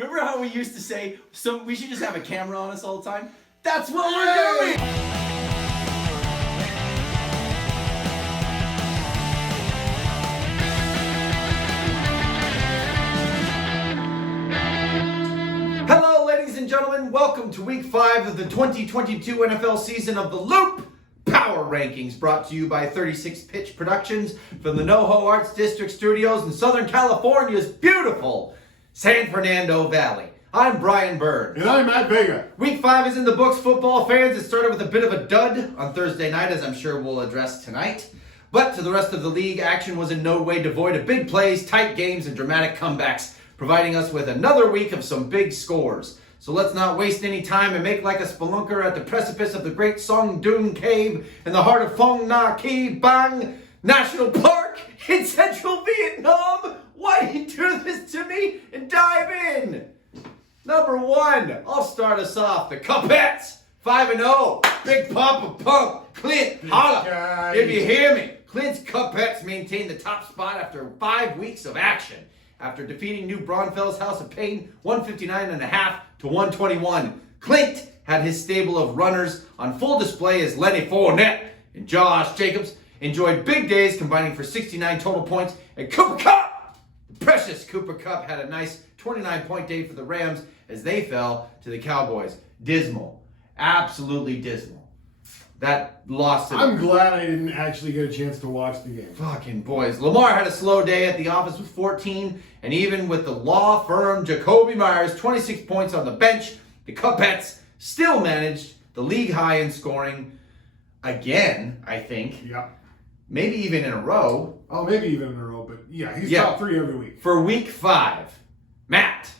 Remember how we used to say, so we should just have a camera on us all the time? That's what we're doing! Hello, ladies and gentlemen. Welcome to Week 5 of the 2022 NFL season of The Loop Power Rankings, brought to you by 36 Pitch Productions from the NoHo Arts District Studios in Southern California's beautiful San Fernando Valley. I'm Brian Bird. And I'm Matt Vega. Week 5 is in the books, football fans. It started with a bit of a dud on Thursday night, as I'm sure we'll address tonight. But to the rest of the league, action was in no way devoid of big plays, tight games, and dramatic comebacks, providing us with another week of some big scores. So let's not waste any time and make like a spelunker at the precipice of the Great Song Doon Cave in the heart of Phong Nha Ki Bang National Park in central Vietnam. Why do you do this to me? And dive in. Number 1, I'll start us off. The Kuppets, 5-0. Big Papa Punk, Clint, holla. If you hear me. Clint's Kuppets maintained the top spot after 5 weeks of action. After defeating new Braunfels House of Pain 159.5 to 121. Clint had his stable of runners on full display as Lenny Fournette and Josh Jacobs enjoyed big days, combining for 69 total points. And Cooper Kupp, the precious Cooper Kupp, had a nice 29-point day for the Rams as they fell to the Cowboys. Dismal. Absolutely dismal. That lost it. I'm glad I didn't actually get a chance to watch the game. Fucking boys. Lamar had a slow day at the office with 14, and even with the law firm Jacoby Meyers, 26 points on the bench, the Kuppets still managed the league high in scoring again, I think. Yeah. Maybe even in a row. Oh, maybe even in a row, but yeah, he's top 3 every week. For week 5. Matt.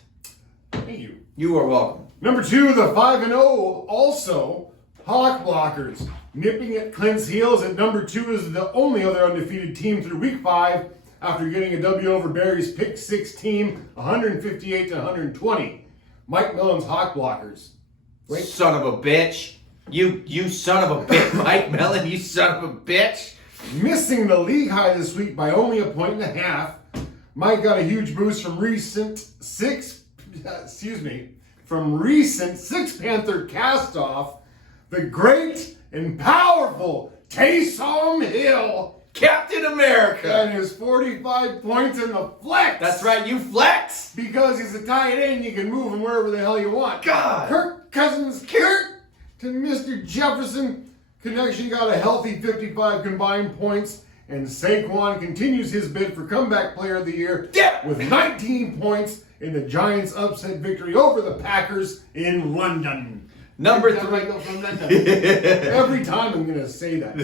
Thank you. You are welcome. Number 2, the 5-0, also Hawk Blockers. Nipping at Clint's heels at number 2 is the only other undefeated team through week 5 after getting a W over Barry's pick 6 team, 158 to 120. Mike Mellins Hawk Blockers. Wait. Son of a bitch. You son of a bitch. Mike Mellon, you son of a bitch. Missing the league high this week by only 1.5 points. Mike got a huge boost from recent six Panther cast-off, the great and powerful Taysom Hill. Captain America. And his 45 points in the flex. That's right, you flex. Because he's a tight end, you can move him wherever the hell you want. God. Kirk Cousins, Kirk to Mr. Jefferson. Connection got a healthy 55 combined points. And Saquon continues his bid for comeback player of the year with 19 points in the Giants' upset victory over the Packers in London. Number 3. Every time I'm going to say that.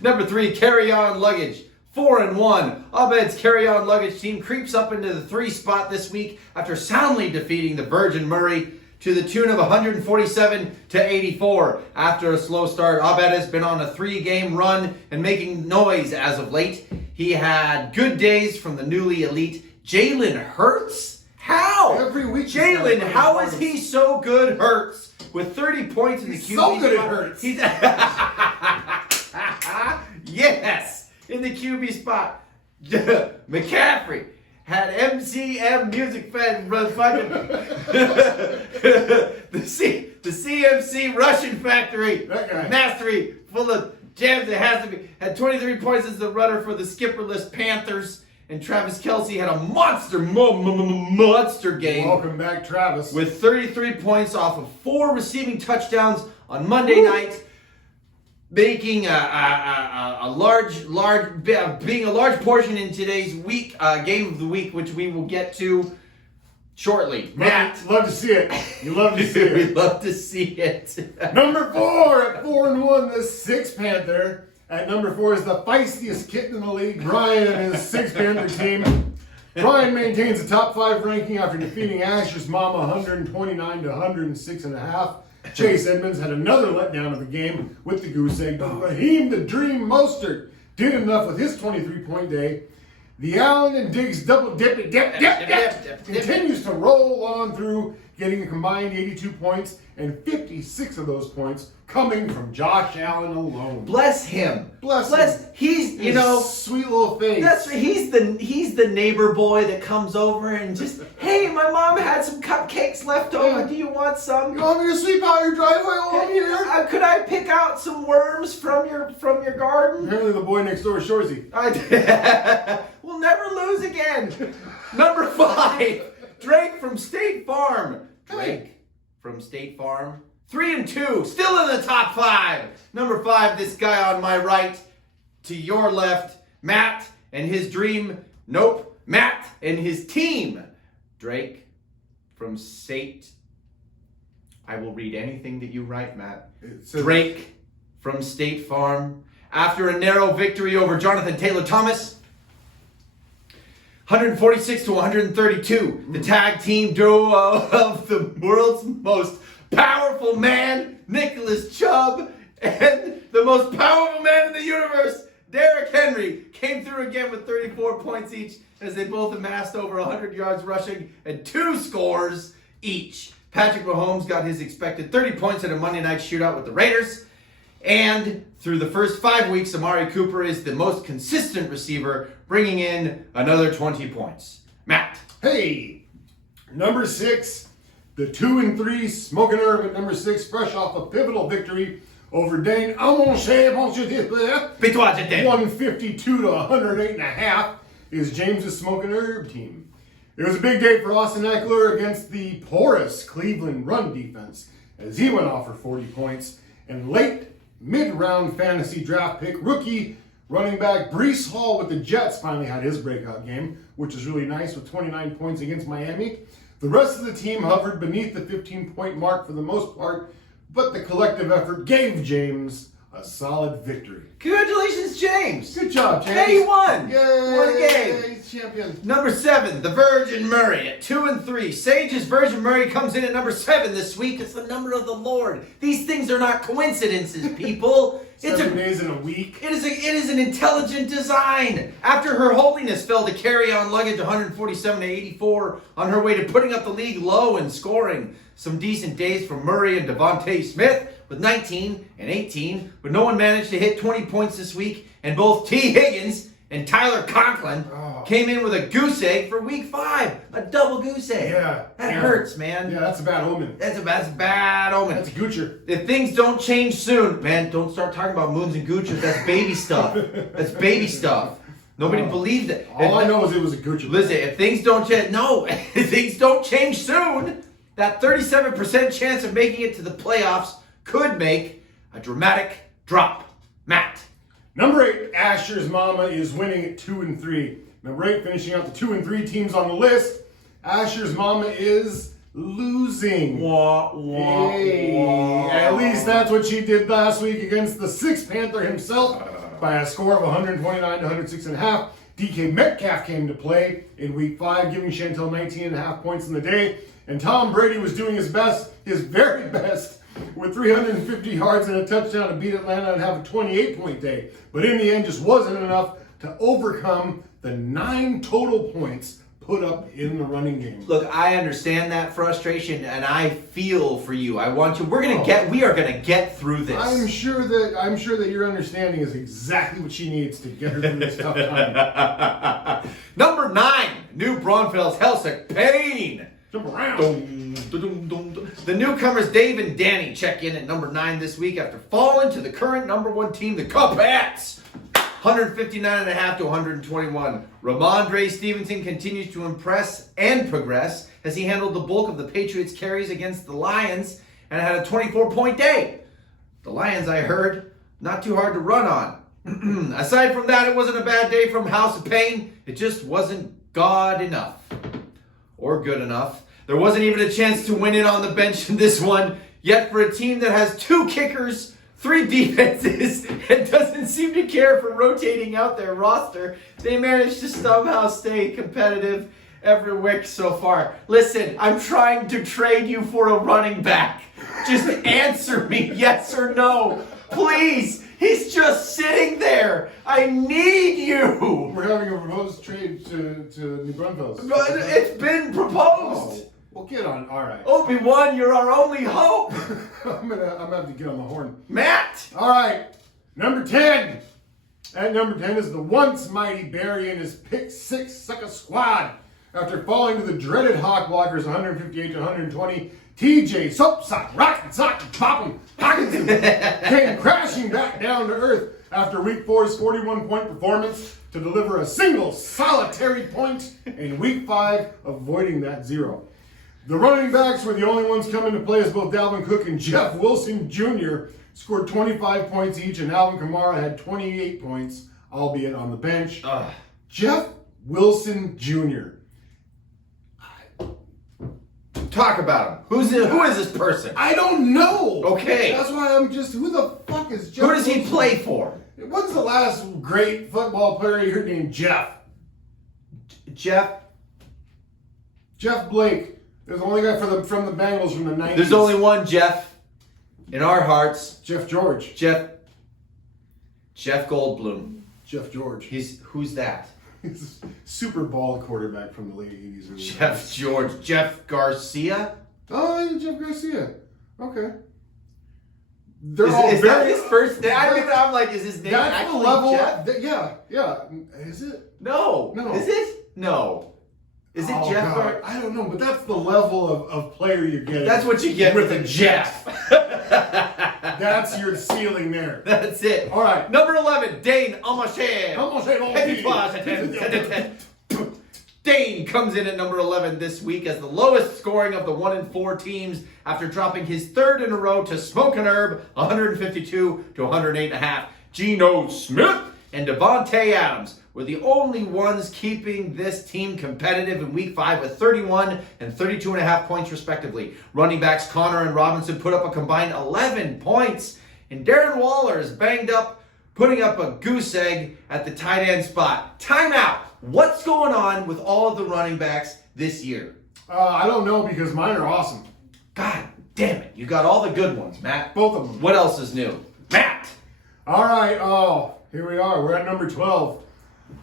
Number 3, carry-on luggage. 4-1. Abed's carry-on luggage team creeps up into the 3 spot this week after soundly defeating the Virgin Murray to the tune of 147 to 84. After a slow start, Abed has been on a 3-game run and making noise as of late. He had good days from the newly elite Jalen Hurts. How? Every week. Jalen, how is he so good? Hurts with 30 points in the QB. He's so good it hurts. Yes, in the QB spot. McCaffrey had MCM Music Fed run fucking the CMC Russian Factory mastery full of jams. It has to be. Had 23 points as the runner for the skipperless Panthers. And Travis Kelce had a monster game. Welcome back, Travis. With 33 points off of 4 receiving touchdowns on Monday night, making being a large portion in today's week game of the week, which we will get to shortly. Matt, love to see it. You love to see it. We love to see it. Number 4 at 4-1, the 6 Panther. At number 4 is the feistiest kitten in the league, Brian and his 6 Panther team. Brian maintains a top 5 ranking after defeating Asher's Mama 129 to 106.5. Chase Edmonds had another letdown of the game with the goose egg, but Raheem the Dream Mostert did enough with his 23-point day. The Allen and Diggs double dip continues to roll on through, getting a combined 82 points, and 56 of those points coming from Josh Allen alone. Bless him. Bless him. He's, sweet little face. He's the neighbor boy that comes over and just, hey, my mom had some cupcakes left over. Yeah. Do you want some? You want me to sweep out your driveway while I'm here? Could I pick out some worms from your garden? Apparently the boy next door is Shorzy. We'll never lose again. Number 5, Drake from State Farm. Drake from State Farm. 3-2, still in the top 5. Number 5, this guy on my right, to your left, Matt and his dream. Nope, Matt and his team. Drake from State. I will read anything that you write, Matt. Drake from State Farm. After a narrow victory over Jonathan Taylor Thomas, 146 to 132, the tag team duo of the world's most powerful man, Nicholas Chubb, and the most powerful man in the universe, Derrick Henry, came through again with 34 points each as they both amassed over 100 yards rushing and 2 scores each. Patrick Mahomes got his expected 30 points in a Monday night shootout with the Raiders. And through the first 5 weeks, Amari Cooper is the most consistent receiver, bringing in another 20 points. Matt. Hey, number 6, the 2-3 Smoking Herb at number 6, fresh off a pivotal victory over Dane. 152 to 108.5 is James's Smoking Herb team. It was a big day for Austin Eckler against the porous Cleveland run defense as he went off for 40 points. And late mid-round fantasy draft pick rookie running back Breece Hall with the Jets finally had his breakout game, which is really nice with 29 points against Miami. The rest of the team hovered beneath the 15-point mark for the most part, but the collective effort gave James a solid victory. Congratulations, James. Good job, James. Hey, he won. Yay. Won a game. He's champion. Number 7, the Virgin Murray at 2-3. Sage's Virgin Murray comes in at number 7 this week. It's the number of the Lord. These things are not coincidences, people. 7 days in a week. It is an intelligent design. After Her Holiness fell to carry-on luggage 147 to 84 on her way to putting up the league low in scoring. Some decent days from Murray and Devontae Smith with 19 and 18, but no one managed to hit 20 points this week, and both T. Higgins and Tyler Conklin came in with a goose egg for week 5. A double goose egg. Yeah. That hurts, man. Yeah, that's a bad omen. That's a bad omen. That's Goocher. If things don't change soon, man, don't start talking about moons and Goochers. That's baby stuff. That's baby stuff. Nobody believed it. All I know is it was a Goocher. Listen, if things don't change, if things don't change soon, that 37% chance of making it to the playoffs could make a dramatic drop. Matt. Number 8, Asher's Mama is winning at 2-3. Number 8, finishing out the 2-3 teams on the list. Asher's Mama is losing. Hey, at least that's what she did last week against the 6th Panther himself by a score of 129 to 106.5. DK Metcalf came to play in week 5, giving Chantel 19.5 points in the day. And Tom Brady was doing his best, his very best, with 350 yards and a touchdown to beat Atlanta and have a 28-point day. But in the end, just wasn't enough to overcome the 9 total points put up in the running game. Look, I understand that frustration, and I feel for you. I want you. We are gonna get through this. I'm sure that your understanding is exactly what she needs to get her through this tough time. Number 9, new Braunfels House of Pain. Jump around. The newcomers Dave and Danny check in at number 9 this week after falling to the current number 1 team, the Kuppets. 159.5 to 121. Ramondre Stevenson continues to impress and progress as he handled the bulk of the Patriots' carries against the Lions and had a 24-point day. The Lions, I heard, not too hard to run on. Aside from that, it wasn't a bad day from House of Pain. It just wasn't God enough. Or good enough. There wasn't even a chance to win it on the bench in this one. Yet for a team that has 2 kickers, 3 defenses, and doesn't seem to care for rotating out their roster, they managed to somehow stay competitive every week so far. Listen, I'm trying to trade you for a running back. Just answer me, yes or no. Please. He's just sitting there. I need you. We're having a proposed trade to New Braunfels. It's been proposed. Oh, well, get on. All right. Obi-Wan, you're our only hope. I'm gonna have to get on the horn. Matt. All right. Number 10. At number 10 is the once mighty Barry and his pick six sucker squad. After falling to the dreaded Hawk Blockers 158-120, TJ Soap Sock, Rocket Sock, Poppin', Hawkinson came crashing back down to earth after Week 4's 41-point performance to deliver a single solitary point in Week 5, avoiding that zero. The running backs were the only ones coming to play as both Dalvin Cook and Jeff Wilson Jr. scored 25 points each, and Alvin Kamara had 28 points, albeit on the bench. Jeff Wilson Jr. Talk about him. Who is this person? I don't know. Okay. That's why I'm just, who the fuck is Jeff? Who does he play for? When's the last great football player you heard named Jeff? Jeff Blake. There's the only guy from the Bengals from the 90s. There's only one Jeff in our hearts. Jeff George. Jeff Goldblum. Jeff George. Who's that? He's a super bald quarterback from the late 80s. Jeff George. Jeff Garcia? Oh, yeah, Jeff Garcia. Okay. Is that his first name? I'm like, is his name that's actually the level, Jeff? Yeah. Is it? No. Is it? No. Is it Jeff? I don't know, but that's the level of player you're getting. That's what you get with a Jeff. That's your ceiling there. That's it. All right. Number 11, Dane Almacher. Dane comes in at number 11 this week as the lowest scoring of the 1-4 teams after dropping his third in a row to Smoke and Herb, 152 to 108.5. Geno Smith and Devontae Adams were the only ones keeping this team competitive in Week 5 with 31 and 32.5 points respectively. Running backs Connor and Robinson put up a combined 11 points, and Darren Waller is banged up, putting up a goose egg at the tight end spot. Timeout. What's going on with all of the running backs this year? I don't know, because mine are awesome. God damn it. You got all the good ones, Matt. Both of them. What else is new? Matt! All right. Oh, here we are. We're at number 12.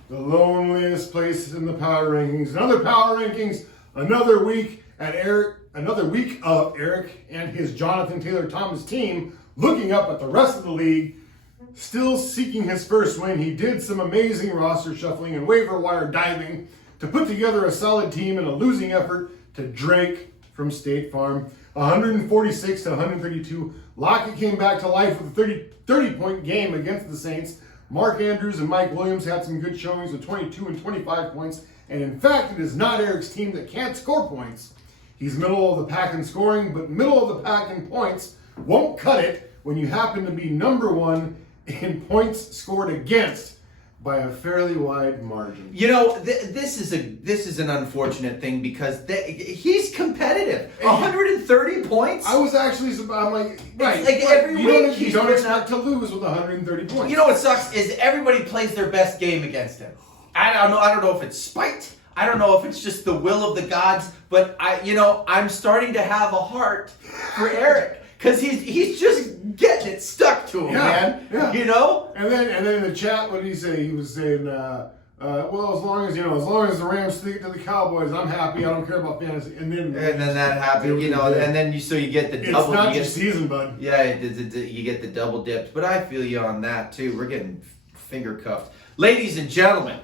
The loneliest place in the power rankings. Another power rankings. Another week of Eric and his Jonathan Taylor Thomas team looking up at the rest of the league. Still seeking his first win, he did some amazing roster shuffling and waiver wire diving to put together a solid team in a losing effort to Drake from State Farm. 146 to 132. Lockett came back to life with a 30-point game against the Saints. Mark Andrews and Mike Williams had some good showings with 22 and 25 points. And in fact, it is not Eric's team that can't score points. He's middle of the pack in scoring, but middle of the pack in points won't cut it when you happen to be number one in points scored against by a fairly wide margin. You know, this is an unfortunate thing because he's competitive. 130 points. I was actually, I'm like, right. Like every week you don't expect to lose with 130 points. You know what sucks is everybody plays their best game against him. I don't know if it's spite. I don't know if it's just the will of the gods, but I'm starting to have a heart for Eric. Because he's just getting it stuck to him, man. Yeah. You know? And then in the chat, what did he say? He was saying, well, as long as the Rams stick to the Cowboys, I'm happy. I don't care about fantasy. And then that happened, and then you get the double. It's not your season, bud. Yeah, you get the double dipped. But I feel you on that too. We're getting finger cuffed, ladies and gentlemen.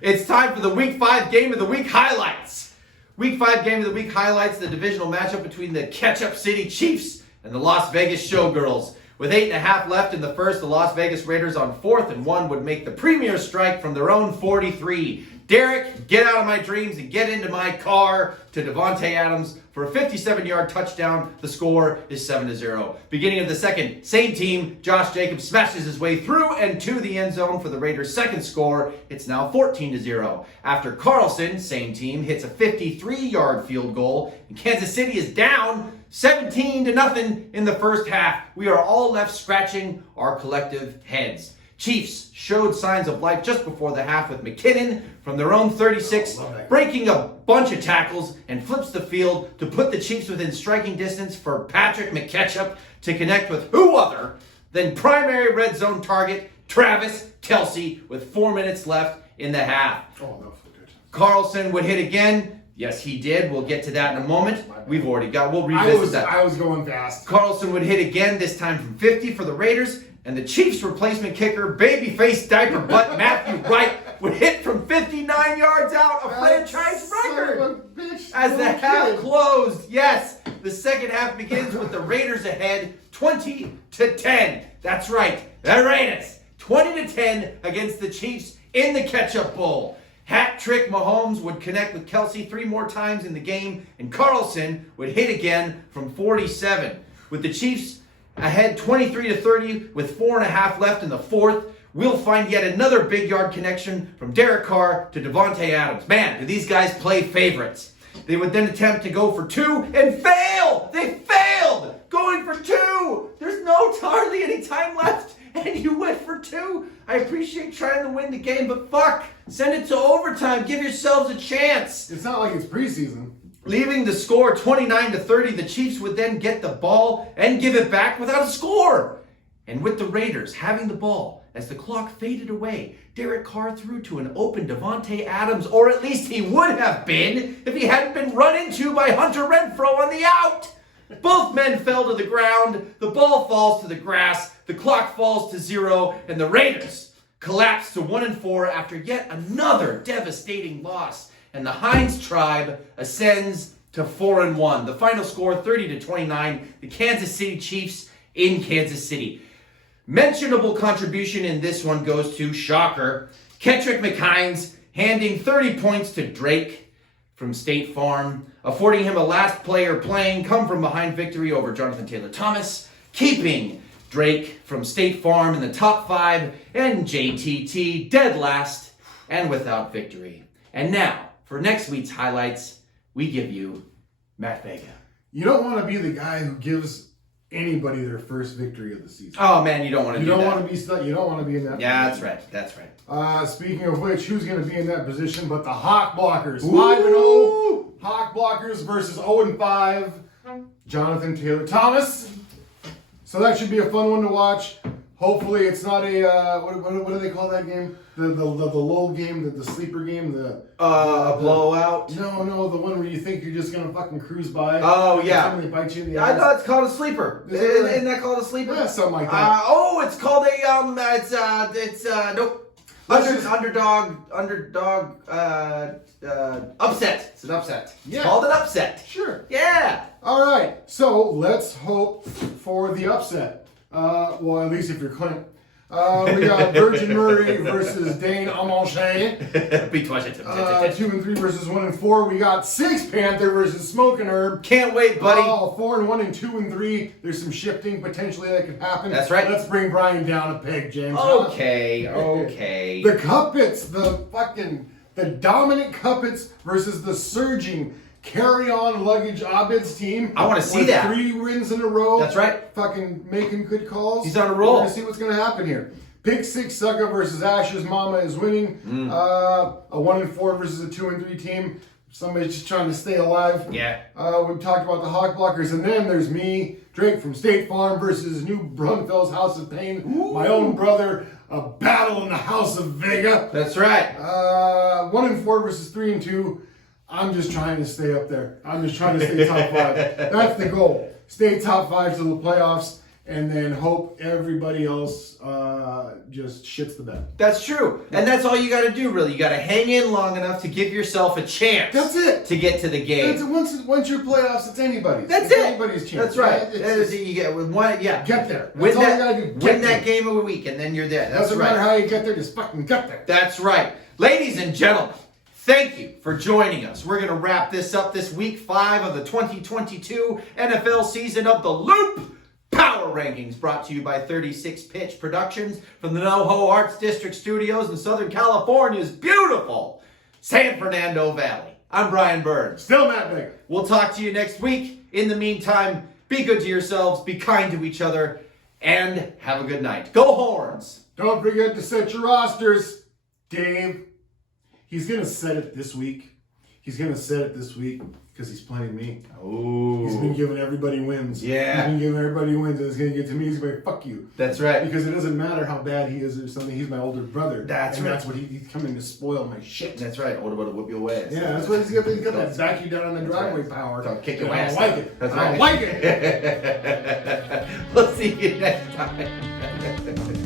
It's time for the Week 5 Game of the Week highlights. Week 5 Game of the Week highlights the divisional matchup between the Ketchup City Chiefs and the Las Vegas Showgirls. With 8.5 left in the first, the Las Vegas Raiders on 4th and 1 would make the premier strike from their own 43. Derek, get out of my dreams and get into my car to Devontae Adams for a 57-yard touchdown. The score is 7-0. Beginning of the second, same team, Josh Jacobs smashes his way through and to the end zone for the Raiders' second score. It's now 14-0. After Carlson, same team, hits a 53-yard field goal, and Kansas City is down 17-0 in the first half. We are all left scratching our collective heads. Chiefs showed signs of life just before the half with McKinnon from their own 36, breaking a bunch of tackles and flips the field to put the Chiefs within striking distance for Patrick McKetchup to connect with who other than primary red zone target Travis Kelce with 4 minutes left in the half. Oh, that was so good. Carlson would hit again. Yes, he did. We'll get to that in a moment. We'll revisit that. I was going fast. Carlson would hit again, this time from 50 for the Raiders. And the Chiefs' replacement kicker, babyface diaper butt Matthew Wright, would hit from 59 yards out, a franchise record. As the half closed, yes, the second half begins with the Raiders ahead, 20-10. That's right, the Raiders, 20-10 against the Chiefs in the Ketchup Bowl. Hat trick Mahomes would connect with Kelce 3 more times in the game, and Carlson would hit again from 47. With the Chiefs ahead 23-30 with 4.5 left in the fourth, we'll find yet another big yard connection from Derek Carr to Devontae Adams. Man, do these guys play favorites. They would then attempt to go for 2 and fail! They failed! Going for 2! There's hardly any time left, and you went for 2? I appreciate trying to win the game, but fuck! Send it to overtime. Give yourselves a chance. It's not like it's preseason. Leaving the score 29-30, the Chiefs would then get the ball and give it back without a score. And with the Raiders having the ball, as the clock faded away, Derek Carr threw to an open Devontae Adams, or at least he would have been if he hadn't been run into by Hunter Renfrow on the out. Both men fell to the ground, the ball falls to the grass, the clock falls to 0, and the Raiders collapse to 1-4 after yet another devastating loss. And the Hines tribe ascends to 4-1. The final score, 30-29. The Kansas City Chiefs in Kansas City. Mentionable contribution in this one goes to, shocker, Kendrick McHines, handing 30 points to Drake from State Farm, affording him a last player playing come-from-behind victory over Jonathan Taylor-Thomas, keeping Drake from State Farm in the top 5, and JTT dead last and without victory. And now, for next week's highlights, we give you Matt Vega. You don't want to be the guy who gives anybody their first victory of the season. Oh man, you don't want to do that. You don't want to be in that Yeah, position. that's right. Speaking of which, who's going to be in that position but the Hawk Blockers? Ooh. 5-0 Hawk Blockers versus 0-5 Jonathan Taylor-Thomas. So that should be a fun one to watch. Hopefully it's not a, what do they call that game? The lull game, the sleeper game, a blowout? No, the one where you think you're just going to fucking cruise by. Oh, yeah. And they bite you in the I ass. thought it's called a sleeper. Isn't that called a sleeper? Yeah, something like that. It's called a, nope. Underdog, upset. It's an upset. Yeah. It's called an upset. Sure. Yeah. All right, so let's hope for the upset. Well, at least if you're Clint. We got Virgin Murray versus Dane Amonche. 2-3 versus 1-4. We got 6 Panther versus Smoking Herb. Can't wait, buddy. 4-1 and 2-3. There's some shifting potentially that could happen. That's right. Let's bring Brian down a peg, James. Okay. The Kuppets, the dominant Kuppets versus the surging carry-on luggage Abed's team. I want to see with that. 3 wins in a row. That's right. Fucking making good calls. He's on a roll. We're going to see what's going to happen here. Pick 6 Sucker versus Ash's Mama is winning. A 1-4 versus a 2-3 team. Somebody's just trying to stay alive. Yeah. We've talked about the Hawk Blockers. And then there's me, Drake from State Farm versus New Braunfels House of Pain. Ooh. My own brother. A battle in the House of Vega. That's right. 1-4 versus 3-2. I'm just trying to stay up there. I'm just trying to stay top 5. That's the goal. Stay top 5 to the playoffs, and then hope everybody else just shits the bed. That's true. And that's all you got to do, really. You got to hang in long enough to give yourself a chance. That's it. To get to the game. Once you're playoffs, it's anybody's. That's it's it. Anybody's chance. That's right. You get with one. Yeah. Get there. Win That's all you gotta do. Win that game of a week, and then you're there. That's Doesn't right. matter how you get there. Just fucking get there. That's right. Ladies and gentlemen, thank you for joining us. We're going to wrap this up this week 5 of the 2022 NFL season of The Loop Power Rankings, brought to you by 36 Pitch Productions from the NoHo Arts District Studios in Southern California's beautiful San Fernando Valley. I'm Brian Burns. Still Matt Baker. We'll talk to you next week. In the meantime, be good to yourselves, be kind to each other, and have a good night. Go Horns! Don't forget to set your rosters. Dave, he's going to set it this week. He's going to set it this week because he's playing me. Oh. He's been giving everybody wins. Yeah. He's been giving everybody wins, and it's going to get to me. He's going to fuck you. That's right. Because it doesn't matter how bad he is or something. He's my older brother. That's and right. that's what he's coming to spoil my shit. That's right. What about a whoop your ass? Yeah, that's what he's got. He's got that back you down on the driveway power. Don't kick your I ass. don't like it. That's I don't right. like it. We'll see you next time.